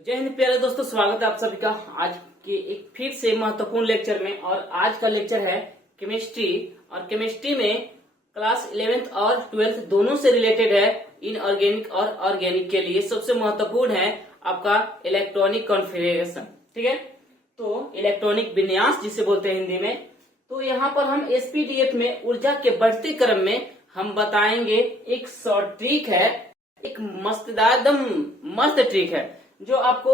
जय हिंद प्यारे दोस्तों, स्वागत है आप सभी का आज के एक फिर से महत्वपूर्ण लेक्चर में। और आज का लेक्चर है केमिस्ट्री। और केमिस्ट्री में क्लास 11th और 12th दोनों से रिलेटेड है। इनऑर्गेनिक और ऑर्गेनिक के लिए सबसे महत्वपूर्ण है आपका इलेक्ट्रॉनिक कॉन्फ़िगरेशन। ठीक है, तो इलेक्ट्रॉनिक विन्यास जिसे बोलते हैं हिंदी में। तो यहाँ पर हम एसपीडीएफ में ऊर्जा के बढ़ते क्रम में हम बताएंगे एक शॉर्ट ट्रिक है, एक मस्तेदार एकदम मस्त ट्रिक है जो आपको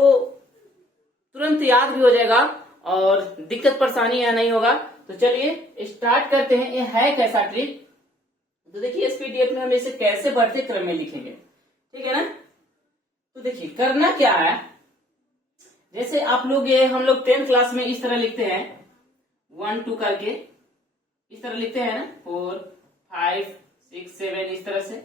तुरंत याद भी हो जाएगा और दिक्कत परेशानी या नहीं होगा। तो चलिए स्टार्ट करते हैं। ये है कैसा ट्रिक, तो देखिए एसपीडीएफ में हम इसे कैसे बढ़ते क्रम में लिखेंगे। ठीक है ना, तो देखिए करना क्या है। जैसे आप लोग हम लोग 10th क्लास में इस तरह लिखते हैं 1 2 करके, इस तरह लिखते हैं ना 4 5 6 7 इस तरह से।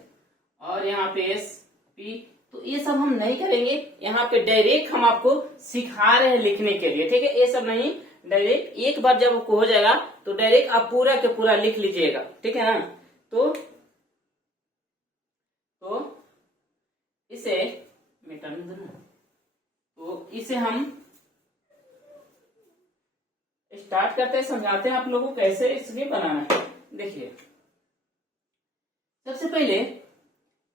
और यहाँ पे एस पी, तो ये सब हम नहीं करेंगे। यहाँ पे डायरेक्ट हम आपको सिखा रहे हैं लिखने के लिए। ठीक है, ये सब नहीं, डायरेक्ट एक बार जब आपको हो जाएगा तो डायरेक्ट आप पूरा के पूरा लिख लीजिएगा। ठीक है ना, तो इसे तो इसे हम स्टार्ट करते हैं, समझाते हैं आप लोगों को कैसे इसलिए बनाना है। देखिए सबसे पहले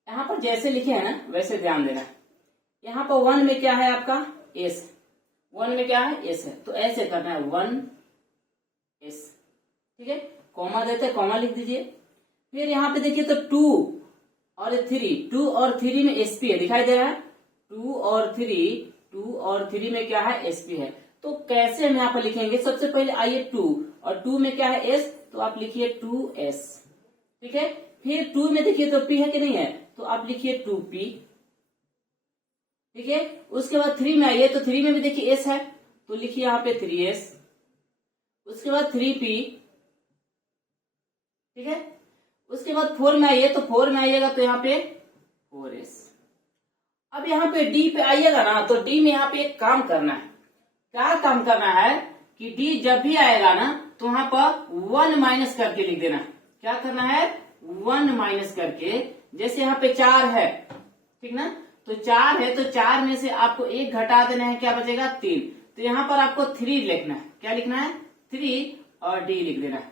यहाँ पर जैसे लिखे हैं ना वैसे ध्यान देना। यहाँ पर 1 में क्या है आपका एस, 1 में क्या है एस है, तो ऐसे करना है 1 एस। ठीक है, कॉमा देते हैं, कॉमा लिख दीजिए। फिर यहाँ पे देखिए तो 2 और 3, 2 और 3 में एसपी है, दिखाई दे रहा है। 2 और 3 में क्या है एसपी है। तो कैसे हम यहाँ पर लिखेंगे, सबसे पहले आइए 2 और 2 में क्या है एस, तो आप लिखिए 2s। ठीक है, फिर 2 में देखिए तो p है कि नहीं है, तो आप लिखिए 2p। ठीक है, उसके बाद 3 में आइए तो 3 में भी देखिए s है, तो लिखिए यहाँ पे 3s। उसके बाद 3p। ठीक है, उसके बाद 4 में आइए तो 4 में आइएगा तो यहाँ पे 4s। अब यहाँ पे d पे आइएगा ना, तो d में यहाँ पे एक काम करना है। क्या काम करना है कि d जब भी आएगा ना तो वहां पर 1 माइनस करके लिख देना। क्या करना है, 1 माइनस करके। जैसे यहाँ पे 4 है, ठीक ना, तो 4 है तो 4 में से आपको 1 घटा देना है, क्या बचेगा 3। तो यहाँ पर आपको 3 लिखना है। क्या लिखना है, 3 और डी लिख देना है।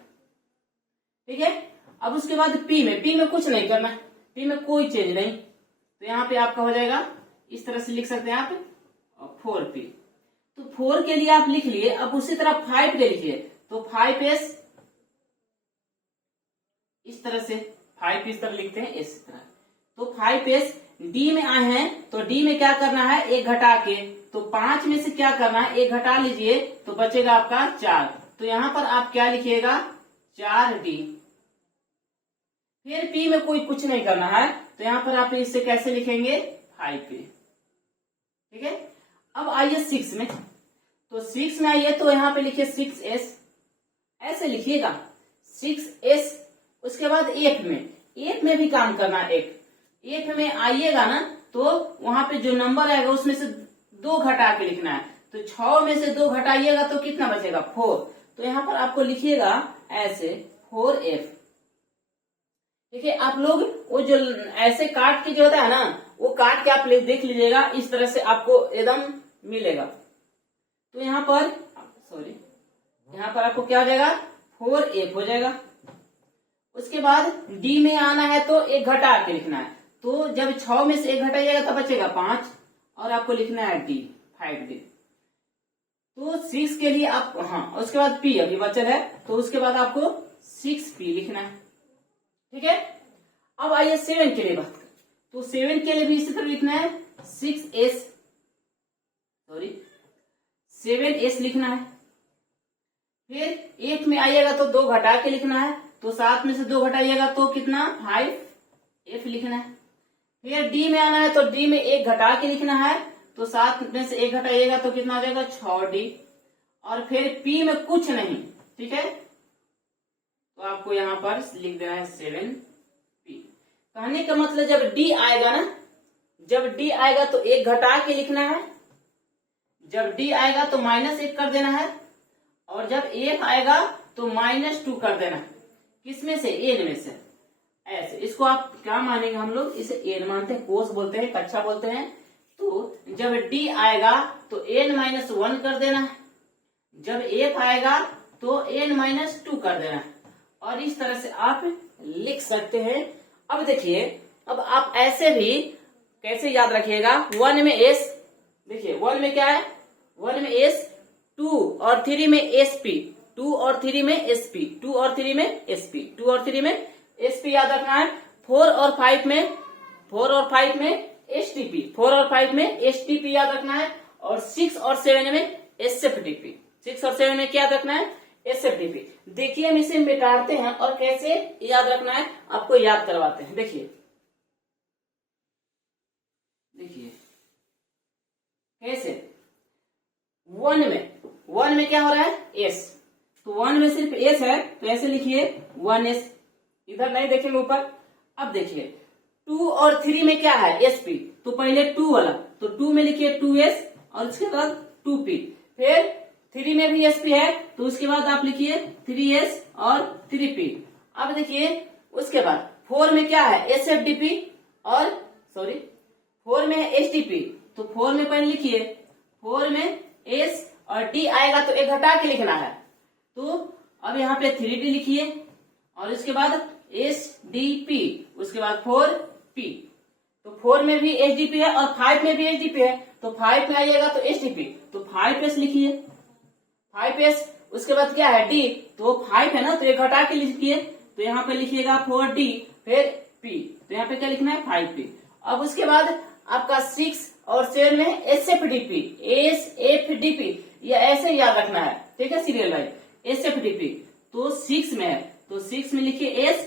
ठीक है, अब उसके बाद पी में कुछ नहीं करना, पी में कोई चेंज नहीं। तो यहाँ पे आपका हो जाएगा, इस तरह से लिख सकते हैं आप 4p। तो 4 के लिए आप लिख लिए। अब उसी तरह 5 के लिखिए तो 5s, इस तरह से 5 इस तरह लिखते हैं इस तरह। तो 5s डी में आए हैं तो डी में क्या करना है, 1 घटा के। तो 5 में से क्या करना है, 1 घटा लीजिए तो बचेगा आपका 4। तो यहां पर आप क्या लिखिएगा 4d। फिर p में कोई कुछ नहीं करना है, तो यहां पर आप इससे कैसे लिखेंगे 5p। ठीक है, अब आइए 6 में, तो 6 में आइए तो यहाँ पे लिखिए 6s, ऐसे लिखिएगा 6s। उसके बाद 8 में भी काम करना है। 8 में आइएगा ना तो वहां पे जो नंबर आएगा उसमें से 2 घटा के लिखना है। तो 6 में से 2 घटाइएगा तो कितना बचेगा 4। तो यहाँ पर आपको लिखिएगा ऐसे 4f। देखिए आप लोग वो जो ऐसे काट के जो होता है ना, वो काट के आप देख लीजिएगा, इस तरह से आपको एकदम मिलेगा। तो यहाँ पर यहाँ पर आपको क्या हो जाएगा 4f हो जाएगा। उसके बाद डी में आना है तो 1 घटा के लिखना है। तो जब 6 में से 1 घटाइएगा तो बचेगा 5 और आपको लिखना है डी 5d। तो 6 के लिए आप उसके बाद p अभी बचल है, तो उसके बाद आपको 6p लिखना है। ठीक है, अब आइए 7 के लिए बात करें। तो 7 के लिए भी इसी तरह लिखना है 7s लिखना है। फिर 8 में आइएगा तो 2 घटा के लिखना है। तो 7 में से 2 घटाइएगा तो कितना 5f लिखना है। फिर डी में आना है तो डी में 1 घटा के लिखना है। तो 7 में से 1 घटाइएगा तो कितना आ जाएगा 6d। और फिर p में कुछ नहीं। ठीक है, तो आपको यहाँ पर लिख देना है 7p। कहने का मतलब जब d आएगा ना, जब d आएगा तो 1 घटा के लिखना है। जब d आएगा तो -1 कर देना है। और जब f आएगा तो -2 कर देना है। किसमें से, n में से। ऐसे इसको आप क्या मानेंगे, हम लोग इसे n मानते हैं, कोस बोलते हैं, कक्षा बोलते हैं। तो तो जब डी आएगा तो n-1 कर देना है, जब f आएगा तो n-2 कर देना है, और इस तरह से आप लिख सकते हैं। अब देखिए, अब आप ऐसे भी कैसे याद रखिएगा, 1 में s, देखिए 1 में क्या है, 1 में s, 2 और 3 में sp, 2 और 3 में sp, 2 और 3 में sp, 2 और 3 में sp याद रखना है। 4 और 5 में stp, 4 और 5 में stp याद रखना है, और 6 और 7 में sfdp, 6 और 7 में क्या याद रखना है, sfdp। देखिए हम इसे मिटाते हैं और कैसे याद रखना है आपको याद करवाते हैं। देखिए कैसे, 1 में क्या हो रहा है, s, तो 1 में सिर्फ s है तो ऐसे लिखिए 1s, इधर नहीं देखेंगे ऊपर। अब देखिए 2 और 3 में क्या है, sp, तो पहले 2 वाला, तो 2 में लिखिए 2s और उसके बाद 2p, फिर 3 में भी sp है तो उसके बाद आप लिखिए 3s और 3p। अब देखिए उसके बाद 4 में क्या है, sfdp, और 4 में है sdp, तो 4 में पहले लिखिए, 4 में s और d आएगा तो एक घटा के लिखना है, तो अब यहाँ पे 3d लिखिए और उसके बाद sdp, उसके बाद 4p, तो 4 में भी sdp है और 5 में भी sdp है, तो 5 में आइएगा तो sdp, तो 5s लिखिए, 5s, उसके बाद क्या है d, तो 5 है ना तो एक घटा के लिखिए, तो यहाँ पे लिखिएगा 4d, फिर p, तो यहाँ पे क्या लिखना है, 5p। अब उसके बाद आपका 6 और 7 में sfdp, ये ऐसे याद रखना है, ठीक है, सीरियल वाइज sfdp, तो 6 में है तो 6 में लिखिए s,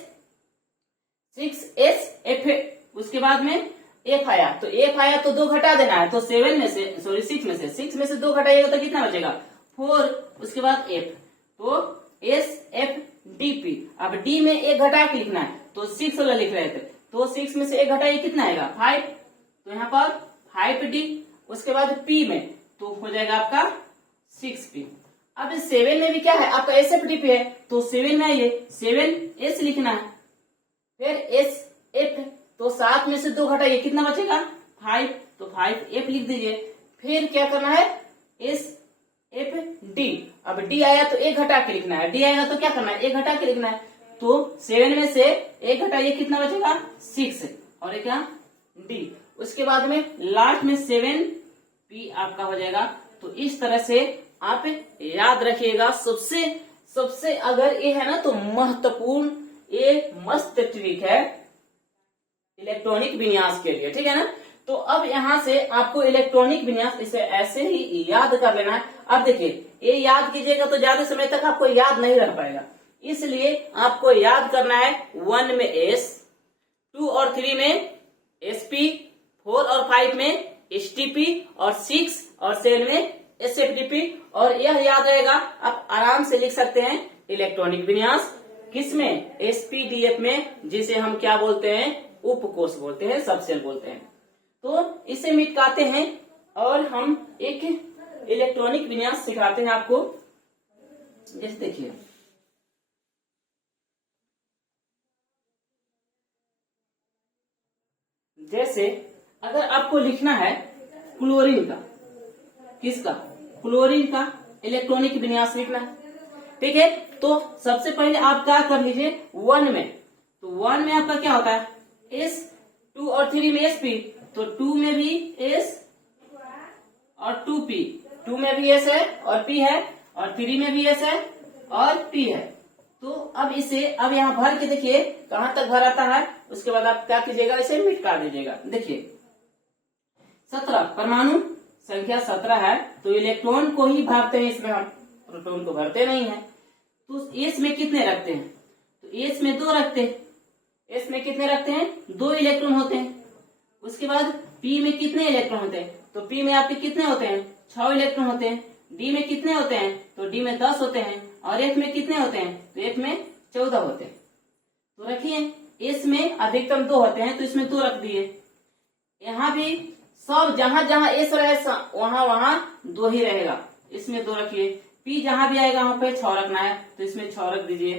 6sf, उसके बाद में f आया तो f आया तो 2 घटा देना है, तो 6 में से 2 घटाइएगा तो कितना बचेगा, 4, उसके बाद f, तो sfdp। अब d में एक घटा के लिखना है तो 6 वाला लिख रहे थे, तो 6 में से एक घटाइए कितना आएगा, 5, तो यहाँ पर 5d, उसके बाद p में तो हो जाएगा आपका 6p। अब 7 में भी क्या है आपका sfdp है, तो 7 में आइए 7s लिखना है, फिर sf, तो 7 में से 2 घटाइए कितना बचेगा, 5, तो 5f लिख दीजिए, फिर क्या करना है, sfd। अब d आया तो एक घटा के लिखना है, d आएगा तो क्या करना है, एक घटा के लिखना है, तो 7 में से एक घटाइए कितना बचेगा, 6, और एक यहाँ d, उसके बाद में लास्ट में 7p आपका हो जाएगा। तो इस तरह से आप याद रखिएगा। सबसे अगर ये है ना तो महत्वपूर्ण, ये मस्त ट्रिक है इलेक्ट्रॉनिक विन्यास के लिए, ठीक है ना। तो अब यहाँ से आपको इलेक्ट्रॉनिक विन्यास इसे ऐसे ही याद कर लेना है। अब देखिए ये याद कीजिएगा तो ज्यादा समय तक आपको याद नहीं रह पाएगा, इसलिए आपको याद करना है 1 में s, 2 और 3 में sp, 4 और 5 में stp, और 6 और 7 में sfdp, और यह याद रहेगा। आप आराम से लिख सकते हैं इलेक्ट्रॉनिक विन्यास किसमें, spdf में, जिसे हम क्या बोलते हैं, उपकोष बोलते हैं, सबसेल बोलते हैं। तो इसे मिटाते हैं और हम एक इलेक्ट्रॉनिक विन्यास सिखाते हैं आपको। जैसे देखिए जैसे अगर आपको लिखना है क्लोरीन का, किसका, क्लोरीन का इलेक्ट्रॉनिक विन्यास लिखना है, ठीक है। तो सबसे पहले आप क्या कर लीजिए, 1 में, तो 1 में आपका क्या होता है, s, 2 और 3 में sp, तो 2 में भी s और 2p, 2 में भी s है और p है, और 3 में भी s है और p है। तो अब इसे अब यहाँ भर के देखिए कहां तक भर आता है, उसके बाद आप क्या कीजिएगा, इसे मिट कर दीजिएगा। देखिए 17 परमाणु संख्या 17 है, तो इलेक्ट्रॉन को ही भरते हैं इसमें, हम प्रोटॉन को भरते नहीं है। तो एस में कितने रखते हैं, तो एस में 2 रखते हैं, एस में कितने रखते हैं, 2 इलेक्ट्रॉन होते हैं। उसके बाद पी में कितने इलेक्ट्रॉन होते हैं, तो पी में आपके कितने होते हैं, 6 इलेक्ट्रॉन होते हैं। डी में कितने होते हैं, तो डी में 10 होते हैं, और एफ में कितने होते हैं, तो एफ में 14 होते हैं। तो रखिए एस में अधिकतम 2 होते हैं, तो इसमें 2 रख दिए। यहाँ भी सब जहां जहां एस रहे वहां वहां 2 ही रहेगा, इसमें 2 रखिए। पी जहां भी आएगा वहां पे 6 रखना है, तो इसमें 6 रख दीजिए।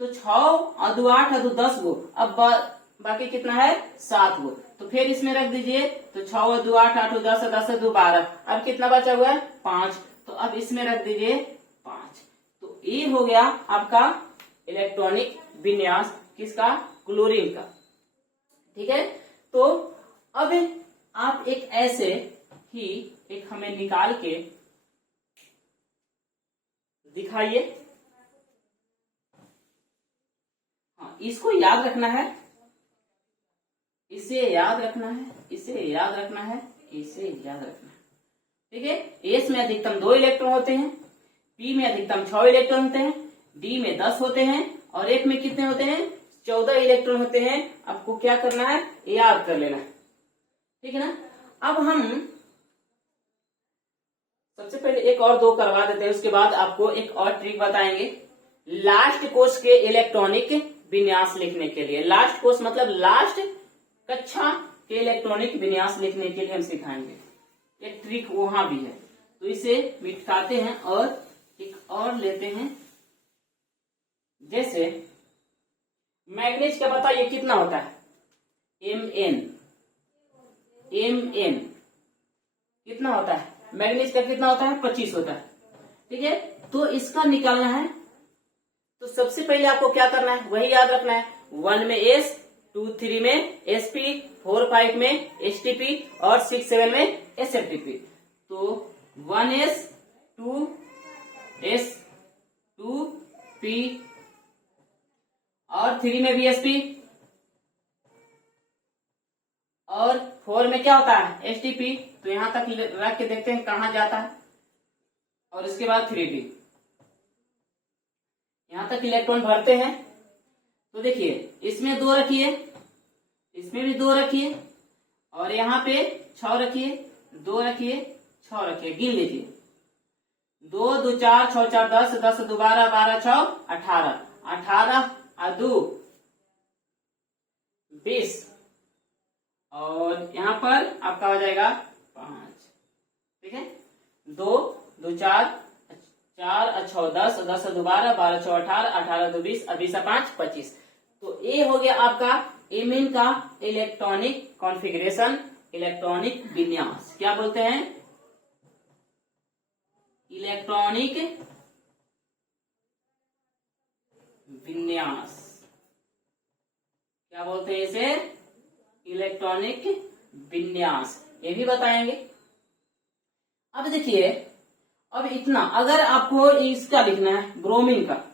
तो 6 और 2 8 और 2 10 गो, अब बाकी कितना है, 7 गो। तो फिर इसमें रख दीजिए, तो 6 2 8 8 10 10 2 12, अब कितना बचा हुआ है 5, तो अब इसमें रख दीजिए 5। तो ये हो गया आपका इलेक्ट्रॉनिक विन्यास किसका, क्लोरीन का। ठीक है, तो अब आप एक ऐसे ही एक हमें निकाल के दिखाइए। हाँ, इसको याद रखना है, इसे याद रखना है, इसे याद रखना है, इसे याद रखना है। ठीक है, एस में अधिकतम 2 इलेक्ट्रॉन होते हैं, पी में अधिकतम 6 इलेक्ट्रॉन होते हैं, डी में 10 होते हैं और एफ में कितने होते हैं 14 इलेक्ट्रॉन होते हैं। आपको क्या करना है, याद कर लेना है। ठीक है ना। अब हम सबसे पहले एक और 2 करवा देते हैं, उसके बाद आपको एक और ट्रिक बताएंगे लास्ट कोर्स के इलेक्ट्रॉनिक विन्यास लिखने के लिए। लास्ट कोर्स मतलब लास्ट कक्षा के इलेक्ट्रॉनिक विन्यास लिखने के लिए हम सिखाएंगे, एक ट्रिक वहां भी है। तो इसे मिटाते हैं और एक और लेते हैं। जैसे मैग्नीज का बताइए कितना होता है, Mn कितना होता है, मैग्नीज का कितना होता है 25 होता है। ठीक है, तो इसका निकालना है। तो सबसे पहले आपको क्या करना है, वही याद रखना है। 1 में S, 2 3 में Sp, 4 5 में Stp और 6 7 में SFTP। तो 1S 2S 2P और 3 में भी Sp और 4 में क्या होता है Stp। तो यहां तक रख के देखते हैं कहां जाता है, और इसके बाद 3D यहां तक इलेक्ट्रॉन भरते हैं। तो देखिए इसमें 2 रखिए, इसमें भी 2 रखिए और यहाँ पे 6 रखिए, 2 रखिए, 6 रखिए, गिन लीजिए 2 2 4 6 4 10 10 2 12 12 6 18 18 और 2 20 और यहाँ पर आपका हो जाएगा 5। ठीक है, 2 2 4 4 और 6 10 10 2 12 12 6 18 18 2 20 और 20 और 5 25। तो ये हो गया आपका एमीन का इलेक्ट्रॉनिक कॉन्फ़िगरेशन, इलेक्ट्रॉनिक विन्यास। क्या बोलते हैं, इलेक्ट्रॉनिक विन्यास। क्या बोलते हैं इसे, इलेक्ट्रॉनिक विन्यास, ये भी बताएंगे। अब देखिए, अब इतना अगर आपको इसका लिखना है ब्रोमीन का,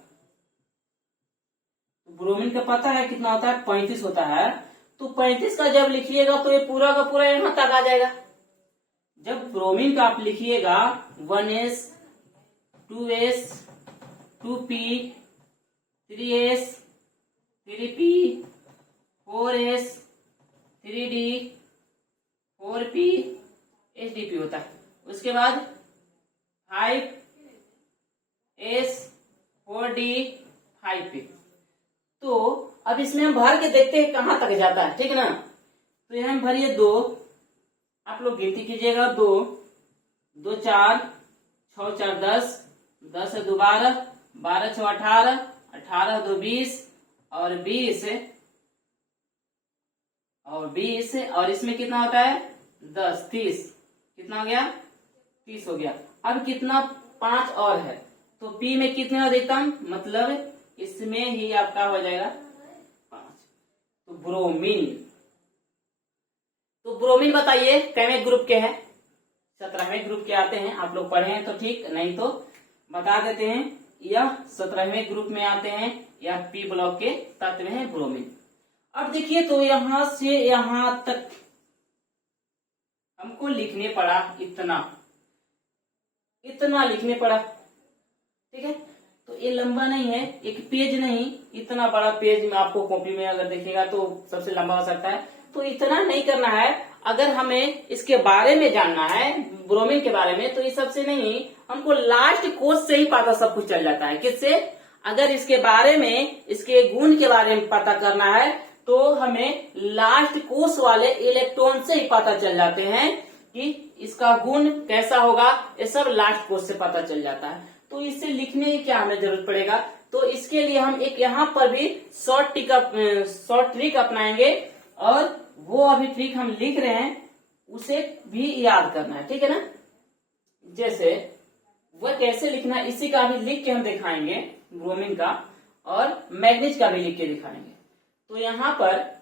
ब्रोमीन का पता है कितना होता है 35 होता है। तो 35 का जब लिखिएगा तो ये पूरा का पूरा यहां तक आ जाएगा। जब ब्रोमीन का आप लिखिएगा 1s 2s 2p 3s 3p 4s 3d 4p HDP होता है। उसके बाद 5s 4d 5p। तो अब इसमें हम भर के देखते हैं कहां तक जाता है। ठीक है ना, तो यहां भरिए 2, आप लोग गिनती कीजिएगा 2 2 4 6 4 10 10 2 12 12 6 18 18 2 20 और 20 और 20 और इसमें कितना होता है 10 30, कितना हो गया 30 हो गया। अब कितना 5 और है, तो P में कितने अधिकतम, मतलब इसमें ही आपका हो जाएगा 5। तो ब्रोमीन, तो ब्रोमीन बताइए कैवें ग्रुप के हैं, 17वें ग्रुप के आते हैं। आप लोग पढ़े हैं तो ठीक, नहीं तो बता देते हैं। यह 17वें ग्रुप में आते हैं, यह पी ब्लॉक के तत्व हैं ब्रोमीन। अब देखिए, तो यहां से यहां तक हमको लिखने पड़ा इतना लिखने पड़ा। ठीक है, तो ये लंबा नहीं है, एक पेज नहीं, इतना बड़ा पेज में आपको कॉपी में अगर देखिएगा तो सबसे लंबा हो सकता है। तो इतना नहीं करना है। अगर हमें इसके बारे में जानना है ब्रोमीन के बारे में, तो ये सबसे नहीं, हमको लास्ट कोर्स से ही पता सब कुछ चल जाता है। किससे, अगर इसके बारे में, इसके गुण के बारे में पता करना है तो हमें लास्ट कोर्स वाले इलेक्ट्रॉन से ही पता चल जाते हैं कि इसका गुण कैसा होगा। ये सब लास्ट कोर्स से पता चल जाता है। तो इसे लिखने की क्या हमें जरूरत पड़ेगा, तो इसके लिए हम एक यहाँ पर भी शॉर्ट ट्रिक अपनाएंगे और वो अभी ट्रिक हम लिख रहे हैं उसे भी याद करना है, ठीक है ना। जैसे वह कैसे लिखना है इसी का भी लिख के हम दिखाएंगे, ब्रोमीन का और मैग्नीज का भी लिख के दिखाएंगे। तो यहाँ पर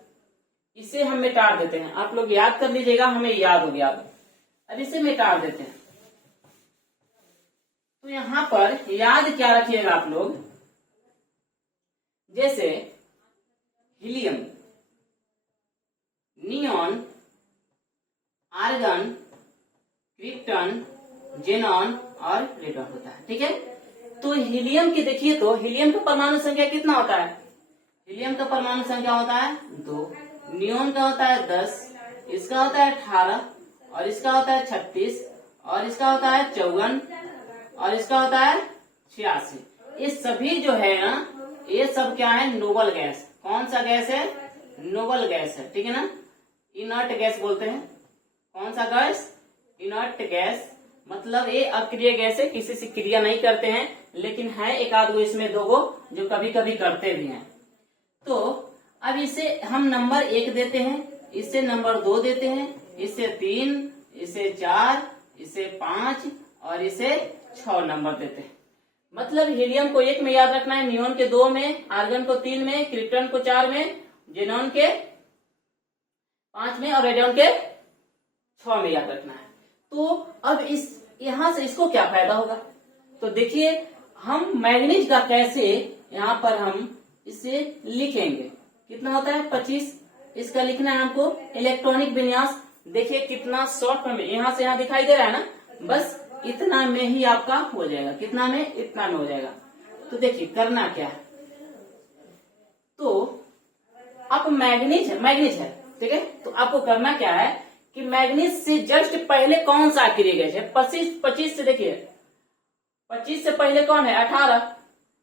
इसे हम मिटा देते हैं, आप लोग याद कर लीजिएगा, हमें याद हो गया। अब इसे मिटा देते हैं। तो यहाँ पर याद क्या रखिएगा आप लोग, जैसे helium, neon, argon, krypton, xenon और रेडॉन होता है, ठीक है। तो हीलियम की देखिए, तो हीलियम का परमाणु संख्या कितना होता है? हीलियम का परमाणु संख्या होता है 2, नियॉन का होता है 10, इसका होता है 18 और इसका होता है 36 और इसका होता है 54 और इसका होता है 86। ये सभी जो है ना, ये सब क्या है? Noble gas. कौन सा गैस है? नोबल गैस है, ठीक है ना। इनर्ट गैस बोलते हैं। कौन सा गैस? Inert gas. मतलब ये अक्रिय गैस है, किसी से क्रिया नहीं करते हैं, लेकिन है एक आध गो इसमें, दो गो जो कभी कभी करते भी हैं। तो अब इसे हम नंबर 1 देते हैं, इसे नंबर 2 देते हैं, इसे 3, इसे 4, इसे 5 और इसे 6 नंबर देते हैं। मतलब हीलियम को 1 में याद रखना है, नियॉन के 2 में, आर्गन को 3 में, क्रिप्टन को 4 में, जेनॉन के 5 में और रेडॉन के 6 में याद रखना है। तो अब इस यहां से इसको क्या फायदा होगा? तो देखिए हम मैग्नीज का कैसे यहाँ पर हम इसे लिखेंगे। कितना होता है? 25। इसका लिखना है हमको इलेक्ट्रॉनिक विन्यास। देखिए कितना शॉर्ट में, यहाँ से यहाँ दिखाई दे रहा है ना, बस इतना में ही आपका हो जाएगा। कितना में? इतना में हो जाएगा। तो देखिए करना क्या है, तो अब मैग्नीज है, ठीक है। तो आपको करना क्या है कि मैग्नीज से जस्ट पहले कौन सा अक्रिय गैस है? 25 से देखिए, 25 से पहले कौन है? 18।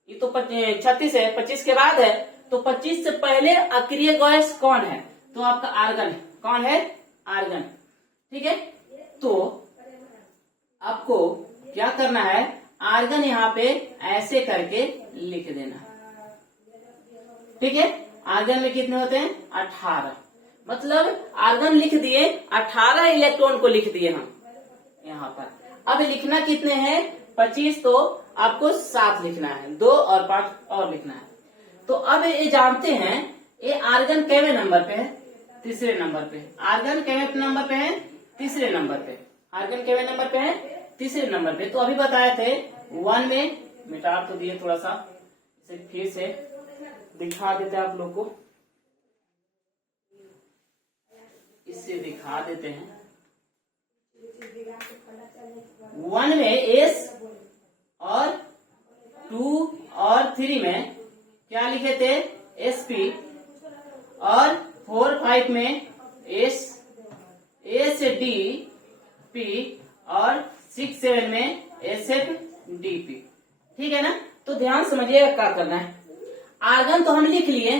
ये तो 36 है, 25 के बाद है, तो 25 से पहले अक्रिय गैस कौन है? तो आपका आर्गन है। कौन है? आर्गन, ठीक है। तो आपको क्या करना है, आर्गन यहाँ पे ऐसे करके लिख देना, ठीक है। आर्गन में कितने होते हैं? 18। मतलब आर्गन लिख दिए, 18 इलेक्ट्रॉन को लिख दिए हम यहाँ पर। अब लिखना कितने हैं? 25, तो आपको 7 लिखना है, 2 और 5 और लिखना है। तो अब ये जानते हैं ये आर्गन केवे नंबर पे है? तीसरे नंबर पे। आर्गन केवे नंबर पे है? तीसरे नंबर पे। आर्गन केवे नंबर पे है? तीसरे नंबर पे। तो अभी बताए थे 1 में, मिटा तो दिए थोड़ा सा, इसे फिर से दिखा देते हैं आप लोग को, इससे दिखा देते हैं। 1 में S और 2 और 3 में क्या लिखे थे? SP और 4, 5 में SDP और 6, 7 में SFDP, ठीक है ना। तो ध्यान समझिएगा क्या करना है। आर्गन तो हम लिख लिए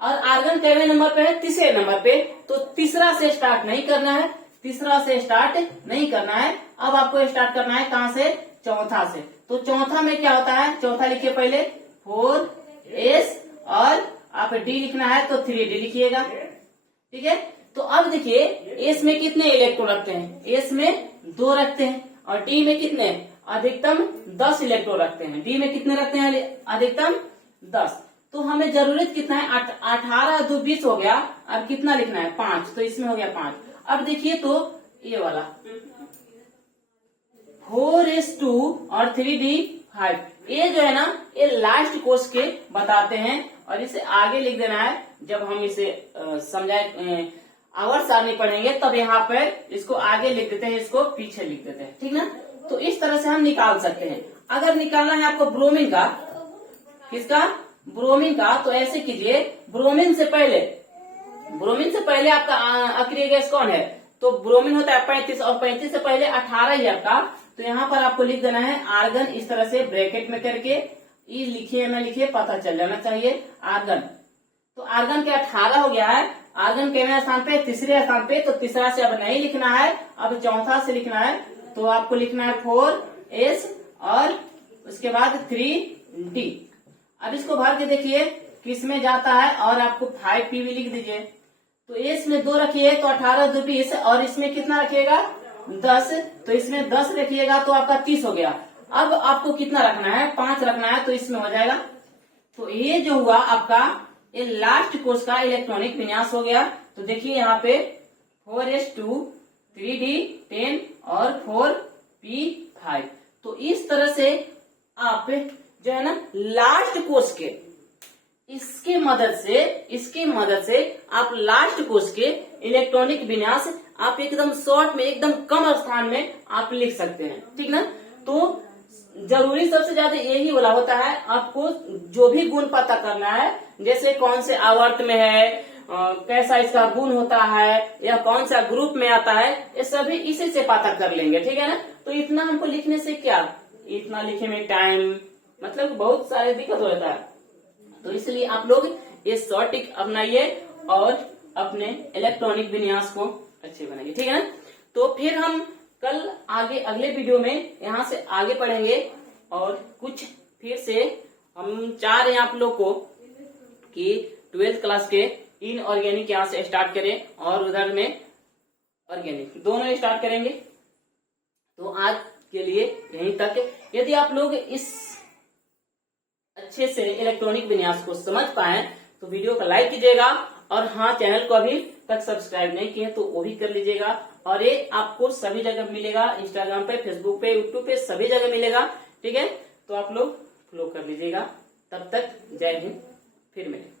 और आर्गन केवे नंबर पे है? तीसरे नंबर पे। तो तीसरा से स्टार्ट नहीं करना है, तीसरा से स्टार्ट नहीं करना है। अब आपको स्टार्ट करना है कहां से? चौथा से। तो चौथा में क्या होता है? चौथा लिखिए पहले 4S और आप D लिखना है तो 3D लिखिएगा, ठीक है। तो अब देखिए S में कितने इलेक्ट्रॉन रखते हैं? S में 2 रखते हैं और D में कितने? अधिकतम 10 इलेक्ट्रॉन रखते हैं। D में कितने रखते हैं? अधिकतम 10। तो हमें जरूरत कितना है? 18 2 20 हो गया। अब कितना लिखना है? 5। तो इसमें हो गया 5। अब देखिए तो ये वाला 4S2 और 3D5, ये जो है ना, ये लास्ट कोर्स के बताते हैं और इसे आगे लिख देना है। जब हम इसे समझाए आवर सारणी पढ़ेंगे तब यहाँ पर इसको आगे लिख देते हैं, इसको पीछे लिख देते हैं, ठीक ना। तो इस तरह से हम निकाल सकते हैं। अगर निकालना है आपको ब्रोमीन का, किसका? ब्रोमीन का, तो ऐसे कीजिए, ब्रोमीन से पहले आपका अक्रिय गैस कौन है? तो ब्रोमीन होता है 35 और 35 से पहले 18 ही आपका। तो यहाँ पर आपको लिख देना है आर्गन, इस तरह से ब्रैकेट में करके, ये लिखिए ना लिखिए पता चल जाना चाहिए आर्गन। तो आर्गन के 18 हो गया है। आर्गन के स्थान पे? तीसरे स्थान पे। तो तीसरा से अब नहीं लिखना है, अब चौथा से लिखना है। तो आपको लिखना है 4S और उसके बाद 3D। अब इसको भर के देखिए किस में जाता है और आपको 5P भी लिख दीजिए। तो ये इसमें 2 रखिए तो 18 2 20, और इसमें कितना रखिएगा 10, तो इसमें 10 रखिएगा तो आपका 30 हो गया। अब आपको कितना रखना है, 5 रखना है, तो इसमें हो जाएगा। तो ये जो हुआ आपका ये लास्ट कोर्स का इलेक्ट्रॉनिक विन्यास हो गया। तो देखिए यहाँ पे 4s2 3d 10 और 4p5। तो इस तरह से आप जो है ना लास्ट कोर्स के इसके मदद से आप लास्ट कोर्स के इलेक्ट्रॉनिक विन्यास आप एकदम शॉर्ट में, एकदम कम स्थान में आप लिख सकते हैं, ठीक ना। तो जरूरी सबसे ज्यादा यही वाला होता है, आपको जो भी गुण पता करना है, जैसे कौन से आवर्त में है, कैसा इसका गुण होता है, या कौन सा ग्रुप में आता है, ये सभी इसी से पता कर लेंगे, ठीक है ना। तो इतना हमको लिखने से क्या, इतना लिखने में टाइम मतलब बहुत सारे दिक्कत होता है। तो इसलिए आप लोग ये शॉर्ट ट्रिक अपनाइए और अपने इलेक्ट्रॉनिक विन्यास को अच्छे बनाइए, ठीक है ना। तो फिर हम कल आगे अगले वीडियो में यहाँ से आगे पढ़ेंगे, और कुछ फिर से हम चाह रहे हैं आप लोग को कि 12th क्लास के इनऑर्गेनिक यहाँ से स्टार्ट करें और उधर में ऑर्गेनिक, दोनों स्टार्ट करेंगे। तो आज के लिए यहीं तक। यदि आप लोग इस अच्छे से इलेक्ट्रॉनिक विन्यास को समझ पाए तो वीडियो को लाइक कीजिएगा, और हाँ चैनल को अभी तक सब्सक्राइब नहीं किए तो वो भी कर लीजिएगा। और ये आपको सभी जगह मिलेगा, इंस्टाग्राम पे, फेसबुक पे, यूट्यूब पे, सभी जगह मिलेगा, ठीक है। तो आप लोग फॉलो कर लीजिएगा। तब तक जय हिंद, फिर मिलेंगे।